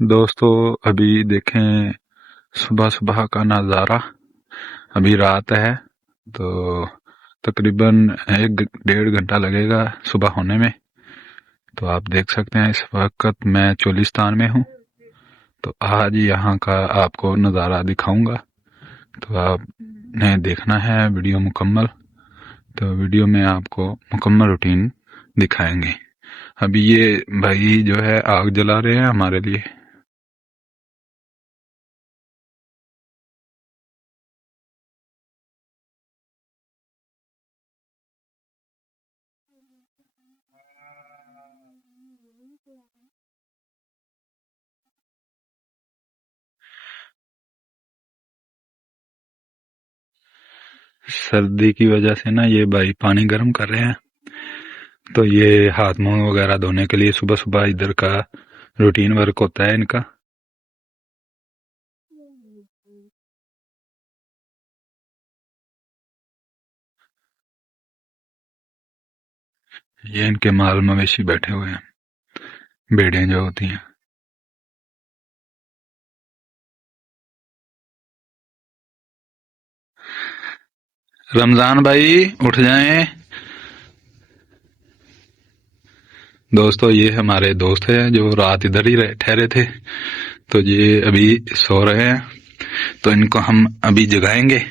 दोस्तों अभी देखें सुबह सुबह का नज़ारा। अभी रात है तो तकरीबन 1-1.5 घंटा लगेगा सुबह होने में। तो आप देख सकते हैं इस वक्त मैं चोलिस्तान में हूँ। तो आज यहाँ का आपको नज़ारा दिखाऊंगा। तो आपने देखना है वीडियो मुकम्मल। तो वीडियो में आपको मुकम्मल रूटीन दिखाएंगे। अभी ये भाई जो है आग जला रहे हैं हमारे लिए। सर्दी की वजह से ना ये भाई पानी गर्म कर रहे हैं। तो ये हाथ मुंह वगैरह धोने के लिए सुबह सुबह इधर का रूटीन वर्क होता है इनका। ये इनके माल मवेशी बैठे हुए हैं, भेड़ें जो होती हैं। रमजान भाई उठ जाएं। दोस्तों ये हमारे दोस्त हैं जो रात इधर ही ठहरे थे। तो ये अभी सो रहे हैं, तो इनको हम अभी जगाएंगे।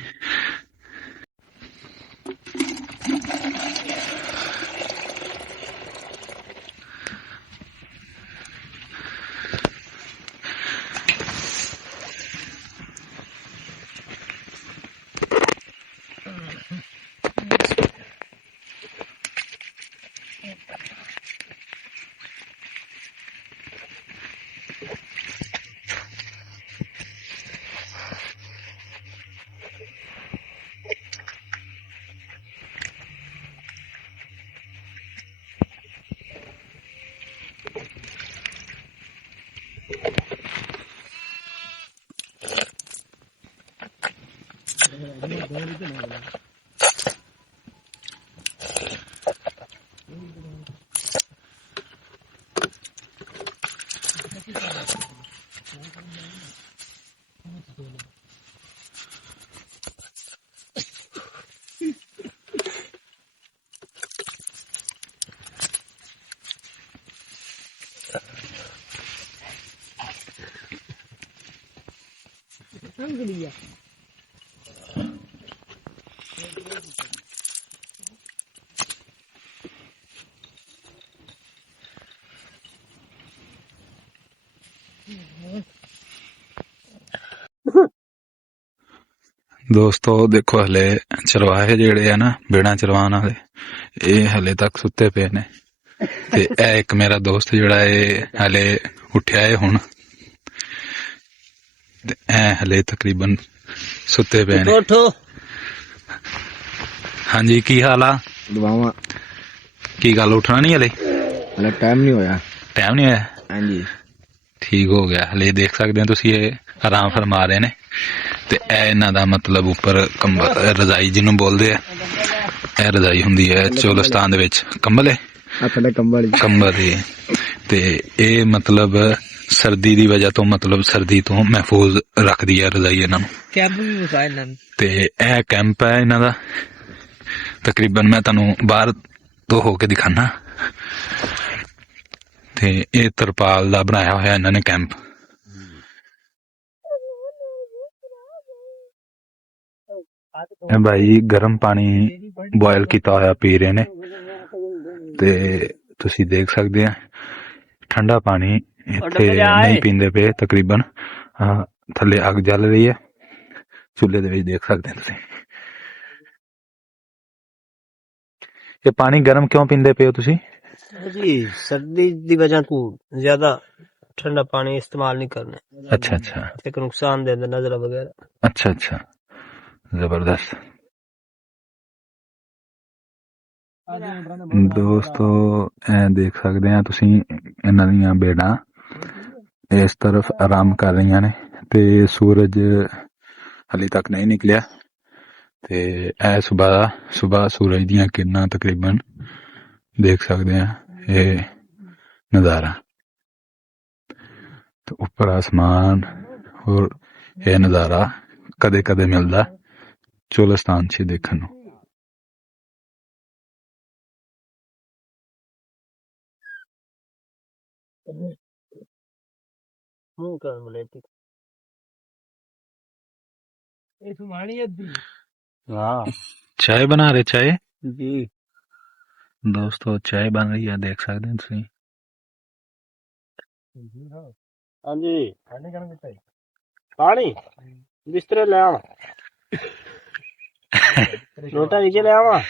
दोस्तों देखो हले चरवाहे जेड़े है ना भेड़ा चरवाने वाले ये हले तक सुते पे ने। ते एक मेरा दोस्त जेड़ा है हले उठ्या है हुण। हले तकरीबन सुते पे ने। हाँ जी की हाल आ दुआवा की गल उठना नहीं हले टाइम नहीं होया। टाइम नहीं होया। हाँ जी ठीक हो गया। हले देख सकते हैं तुसी ये आराम फरमा रहे ने। ते इन्हां दा मतलब उपर कंबल रजाई जिन्हों बोलते हैं ਇਹ रजाई हुंदी है चोलिस्तान दे विच कंबल है थले कंबल है। ते ये मतलब सर्दी दी वजह तो मतलब सर्दी तो महफूज रखदी है रजाई इन्हां नूं। कैंप भी वसाए ते ए कैंप है इन्हां दा। तकरीबन मैं तुहानूं बाहर तो होके दिखाना। ते ये तरपाल दा बनाया होया इन्हां ने कैंप। भाई गर्म पानी बॉयल किया होया पी रहे ने। ते तुसी देख सकते हैं ठंडा पानी इत्थे नहीं पींदे पे तकरीबन। थले अग जल रही है चूल्हे दे विच देख सकते हैं तुसी। ये पानी गर्म क्यों पींदे पे हो तुसी? जी सर्दी दी वजह तो ज्यादा ठंडा पानी इस्तेमाल नहीं करना। अच्छा अच्छा एक नुकसान दे नजर वगैरह। अच्छा अच्छा जबरदस्त। दोस्तों देख सकते हैं तुसी इन्हां दियां भेड़ां इस तरफ आराम कर रही ने। ते सूरज हली तक नहीं निकलिया। ते ए सुबह सूरज दियां किरणां तकरीबन देख सकते हैं ये नज़ारा। तो ऊपर आसमान और यह नज़ारा कदे कदे मिलता चोलिस्तान से देखने नूं। मुंह कर बोले थी हाँ चाय बना रहे चाय जी दोस्तों चाय बन रही है देख सकते हैं तुसीं। हाँ जी पानी बिस्तरे ले आवा लोटा नीचे ले आवा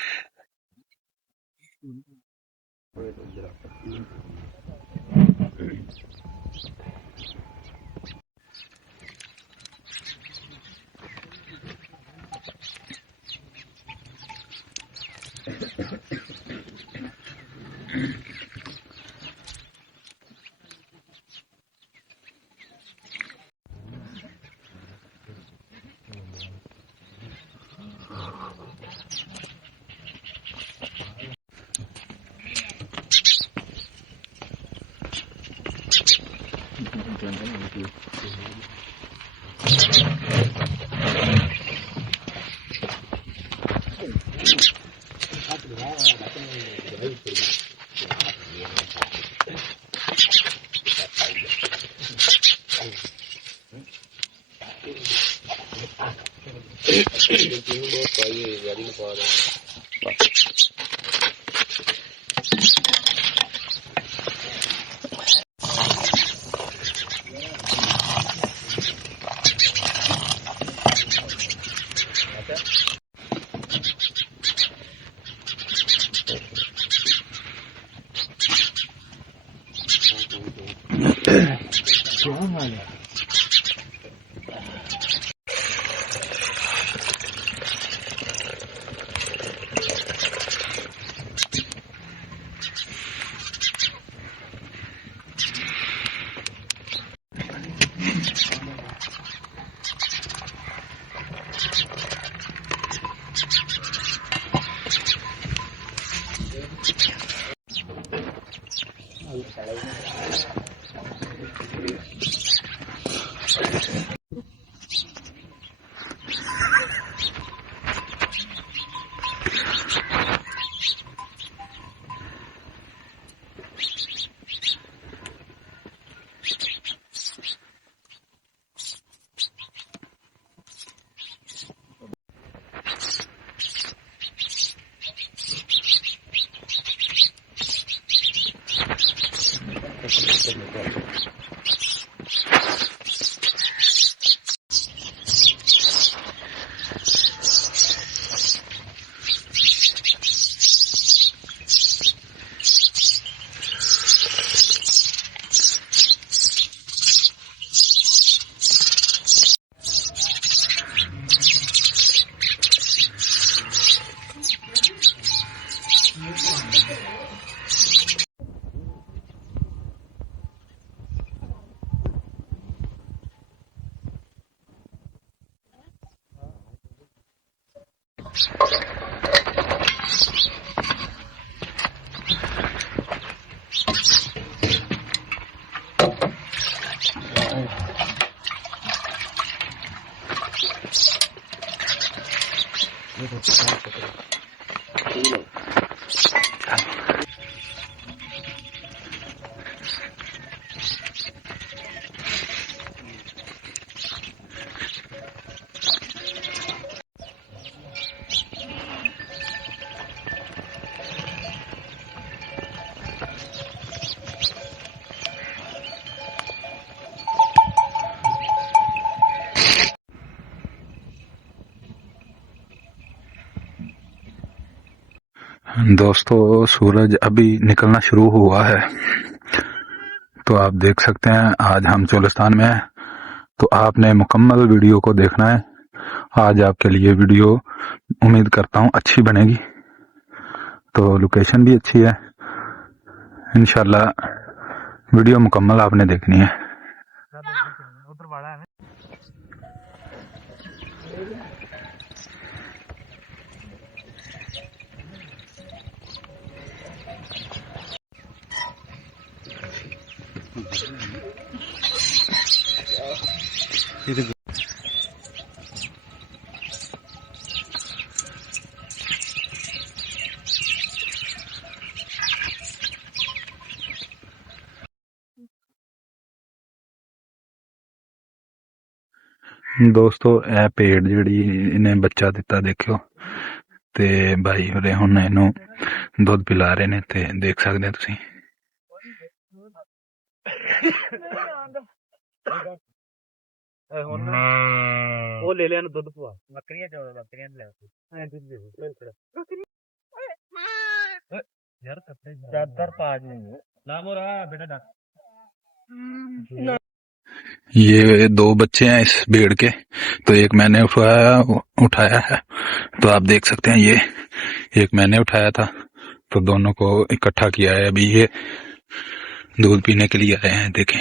दोस्तों सूरज अभी निकलना शुरू हुआ है तो आप देख सकते हैं आज हम चोलिस्तान में हैं। तो आपने मुकम्मल वीडियो को देखना है। आज आपके लिए वीडियो उम्मीद करता हूँ अच्छी बनेगी। तो लोकेशन भी अच्छी है इंशाल्लाह वीडियो मुकम्मल आपने देखनी है। ਦੋਸਤੋ ਇਹ ਭੇਡ ਜਿਹੜੀ ਇਹਨੇ ਬੱਚਾ ਦਿੱਤਾ ਦੇਖਿਓ ਤੇ ਭਾਈ ਹੋਰੇ ਹੁਣ ਇਹਨੂੰ ਦੁੱਧ ਪਿਲਾ ਰਹੇ ਨੇ ਤੇ ਦੇਖ ਸਕਦੇ ਹੋ ਤੁਸੀਂ ਉਹ ਲੈ ਲਿਆ ਨੂੰ ਦੁੱਧ ਪਵਾ ਬੱਕਰੀਆਂ ਚੋਂ ਬੱਕਰੀਆਂ ਲੈ ਐ ਦੁੱਧ ਦੇ ਯਾਰ ਕੱਪੜੇ ਚਾਦਰ ਪਾ ਜੀ ਨਾ ਮੋਰਾ बेटा डाक ये दो बच्चे हैं इस भेड़ के तो एक मैंने उठाया है तो आप देख सकते हैं ये एक मैंने उठाया था तो दोनों को इकट्ठा किया है अभी ये दूध पीने के लिए आए हैं देखें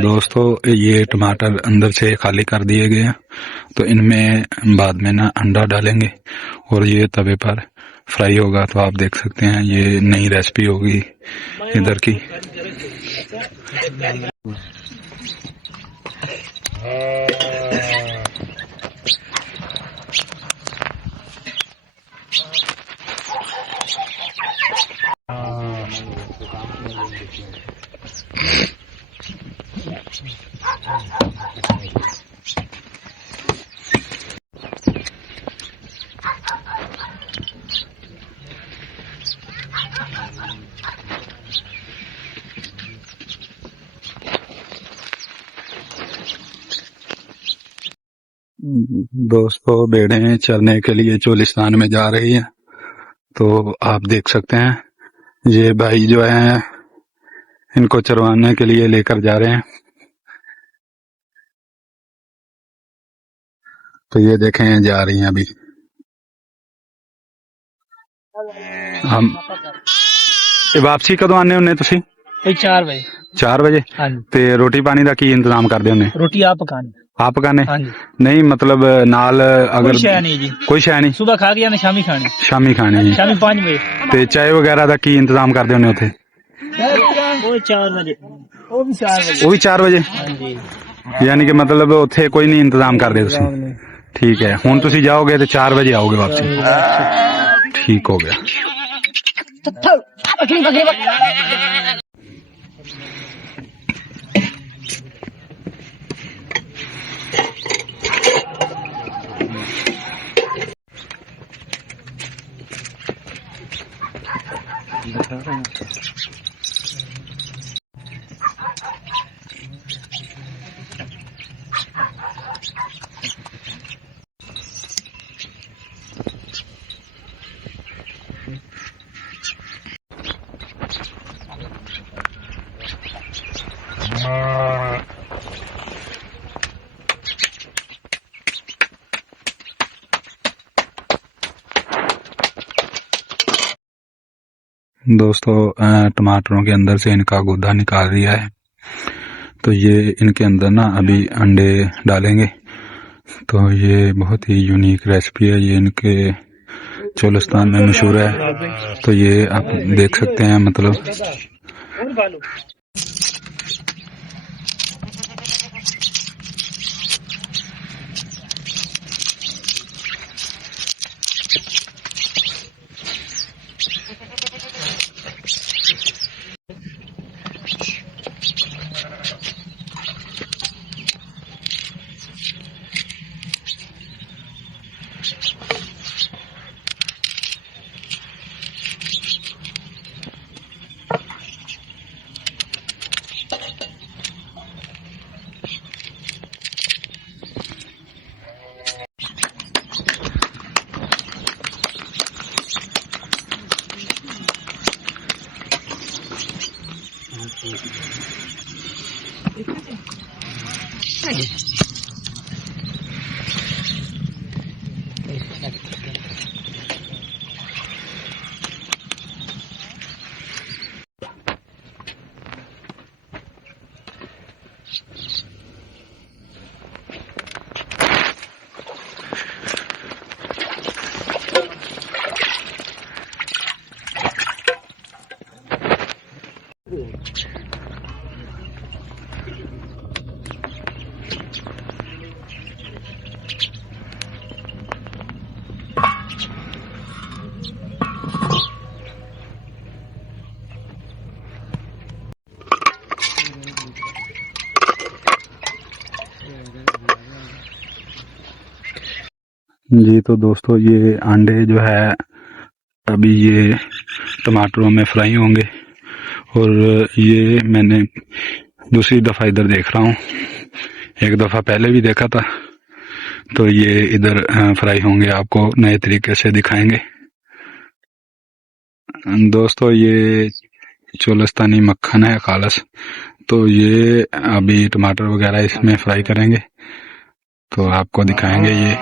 दोस्तों ये टमाटर अंदर से खाली कर दिए गए हैं, तो इनमें बाद में ना अंडा डालेंगे और ये तवे पर फ्राई होगा। तो आप देख सकते हैं ये नई रेसिपी होगी इधर की। दोस्तों भेड़ें चरने के लिए चोलिस्तान में जा रही हैं, तो आप देख सकते हैं ये भाई जो है इनको चरवाने के लिए लेकर जा रहे हैं। तो ये देखें जा रही हैं अभी। हम वापसी कदों आने होने तुसी? 4 बजे। 4 बजे। हाँ जी। ते रोटी पानी दा की इंतजाम करदे होने? रोटी आप पकानी। आप पकाने? हाँ जी। नहीं मतलब नाल अगर कोई शय नहीं जी, कोई शय नहीं, सुबह खा गया शामी खानी। शामी खानी। शामी 5 बजे। ते चाय वगैरह दा की इंतजाम करदे होने उथे? वो 4 बजे। वो भी 4 बजे। वो भी 4 बजे? हाँ जी। यानी कि मतलब उथे कोई नहीं इंतजाम करदे तुसी? ठीक है। हुण तुसी जाओगे तो 4 बजे आओगे वापसी? ठीक हो गया। दोस्तों टमाटरों के अंदर से इनका गूदा निकाल दिया है, तो ये इनके अंदर ना अभी अंडे डालेंगे। तो ये बहुत ही यूनिक रेसिपी है, ये इनके चोलिस्तान में मशहूर है। तो ये आप देख सकते हैं मतलब जी तो दोस्तों ये अंडे जो है अभी ये टमाटरों में फ्राई होंगे, और ये मैंने दूसरी दफ़ा इधर देख रहा हूँ, एक दफ़ा पहले भी देखा था, तो ये इधर फ्राई होंगे, आपको नए तरीके से दिखाएंगे। दोस्तों ये चोलस्तानी मक्खन है खालस, तो ये अभी टमाटर वगैरह इसमें फ्राई करेंगे, तो आपको दिखाएंगे ये।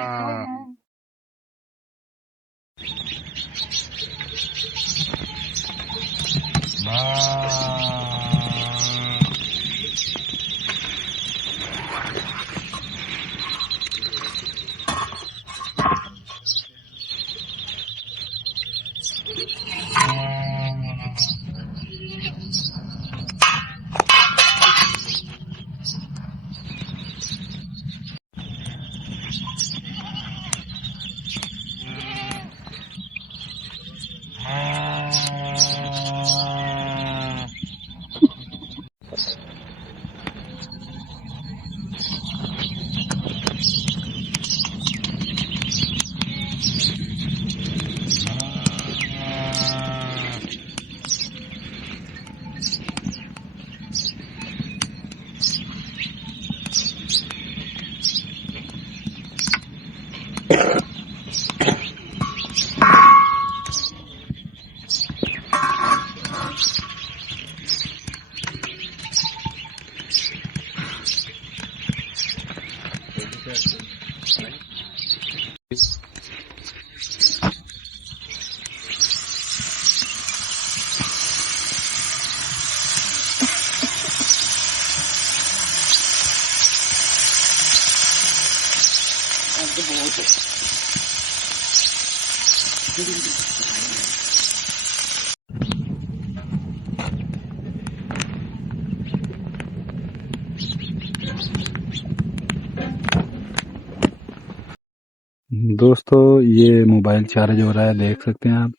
दोस्तों ये मोबाइल चार्ज हो रहा है, देख सकते हैं आप,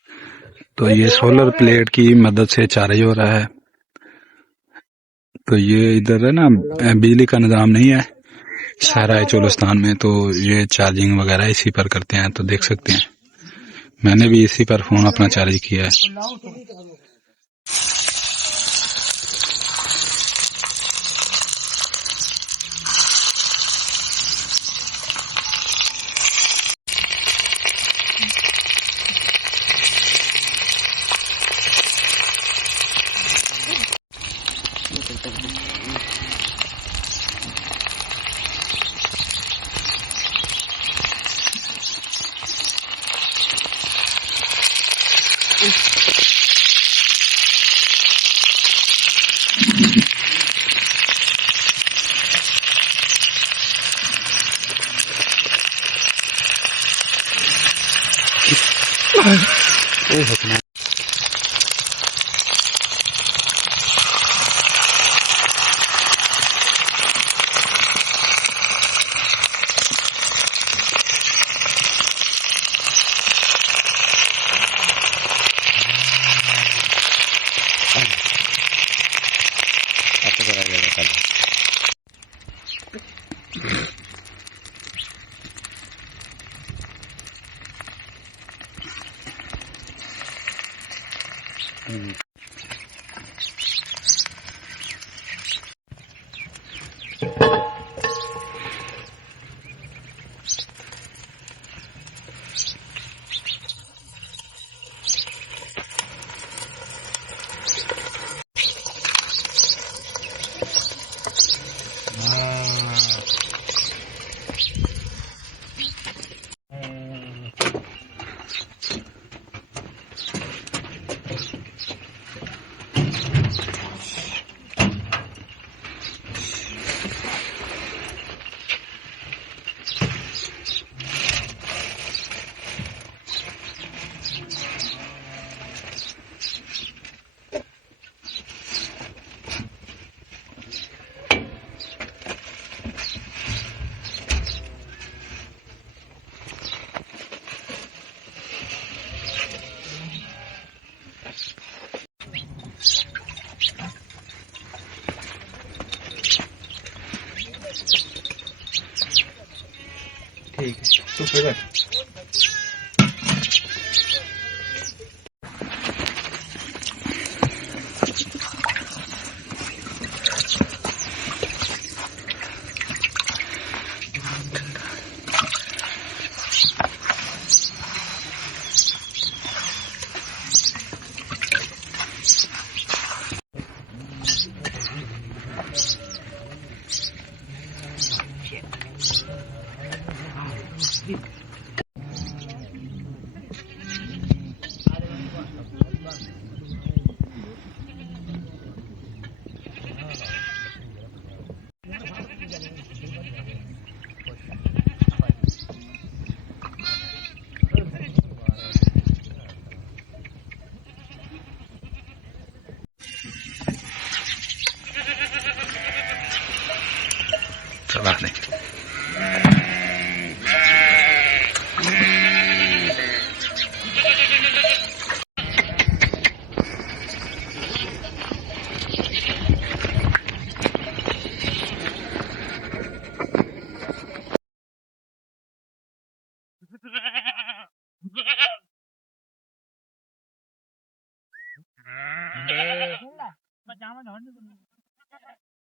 तो ये सोलर प्लेट की मदद से चार्ज हो रहा है। तो ये इधर है ना, बिजली का निज़ाम नहीं है सारा चोलिस्तान में, तो ये चार्जिंग वगैरह इसी पर करते हैं। तो देख सकते हैं मैंने भी इसी पर फोन अपना चार्ज किया है। ठीक है, तो चरा दें।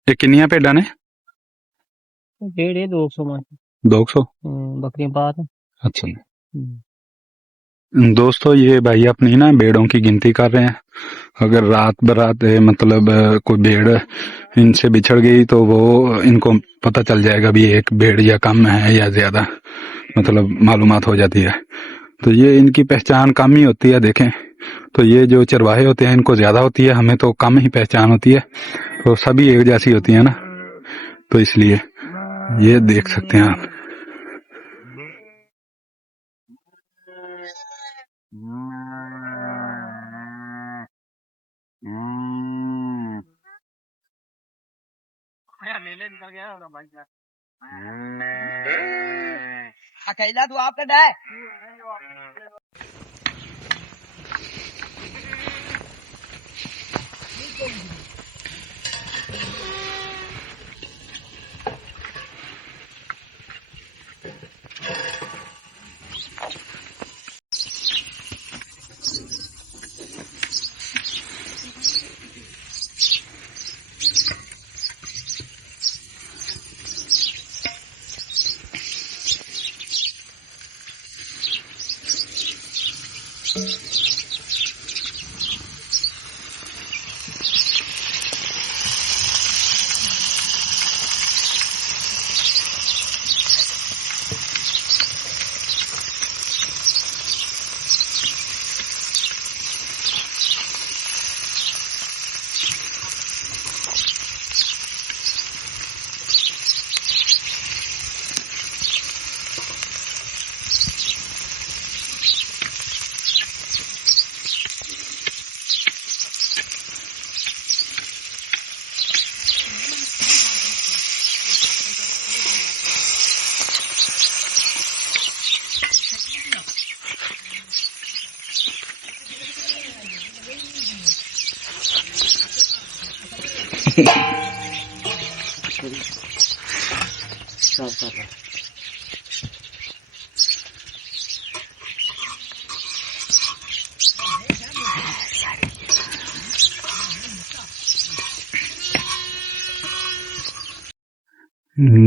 ये किन्नियां भेडा ने? 150 200 में 200 बकरियां पात। अच्छा दोस्तों, ये भाई अपनी ना भेड़ों की गिनती कर रहे हैं। अगर रात बरात मतलब कोई भेड़ इनसे बिछड़ गई तो वो इनको पता चल जाएगा भी एक भेड़ या कम है या ज्यादा, मतलब मालूमात हो जाती है। तो ये इनकी पहचान कम ही होती है। देखें तो ये जो चरवाहे होते हैं इनको ज्यादा होती है, हमें तो कम ही पहचान होती है। तो सभी एक जैसी होती है ना, तो इसलिए ये देख सकते हैं आप। अकेला तू आप कटा है?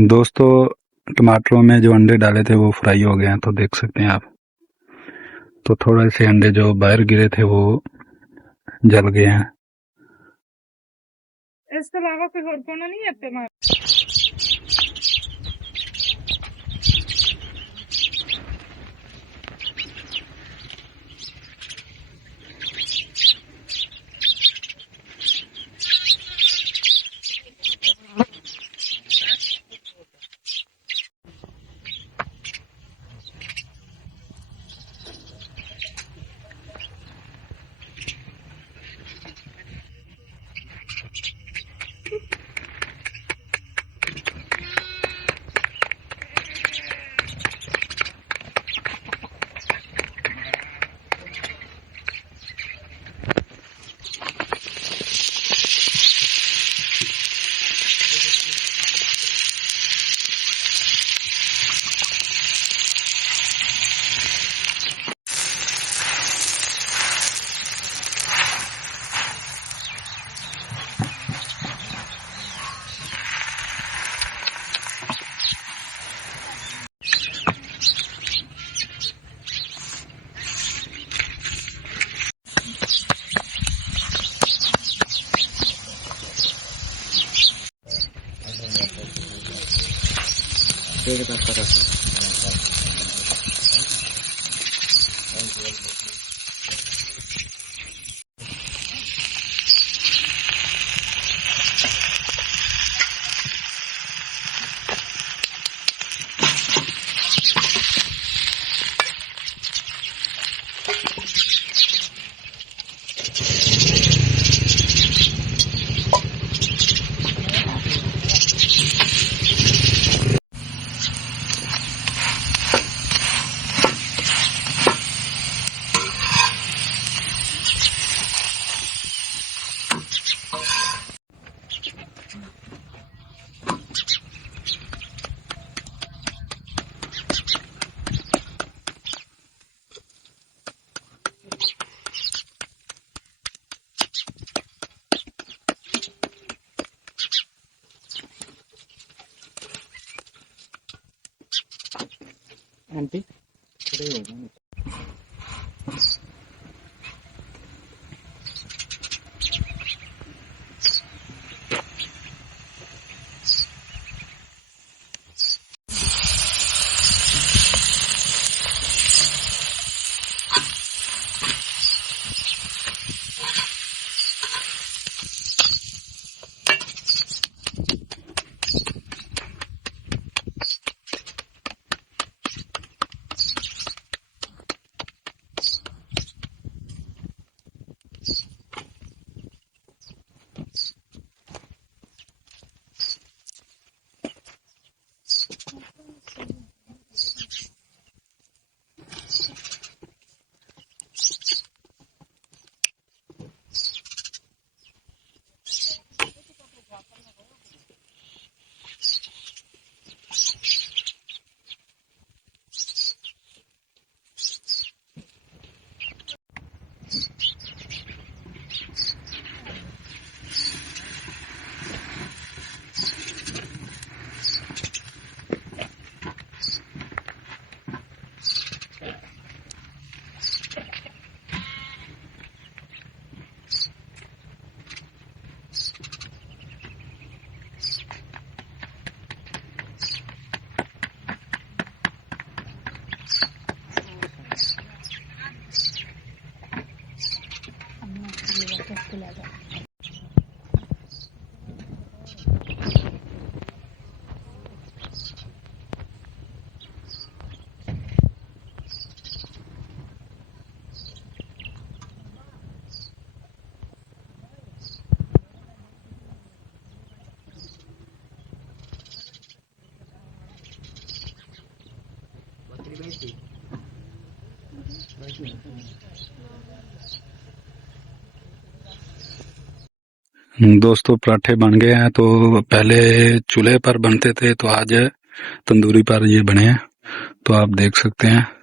दोस्तों, टमाटरों में जो अंडे डाले थे वो फ्राई हो गए हैं, तो देख सकते हैं आप। तो थोड़े से अंडे जो बाहर गिरे थे वो जल गए हैं। इसके अलावा कोई और कोना नहीं है? आंटी दोस्तों पराठे बन गए हैं। तो पहले चूल्हे पर बनते थे, तो आज तंदूरी पर ये बने हैं, तो आप देख सकते हैं।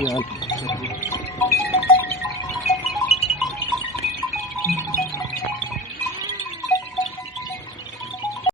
यार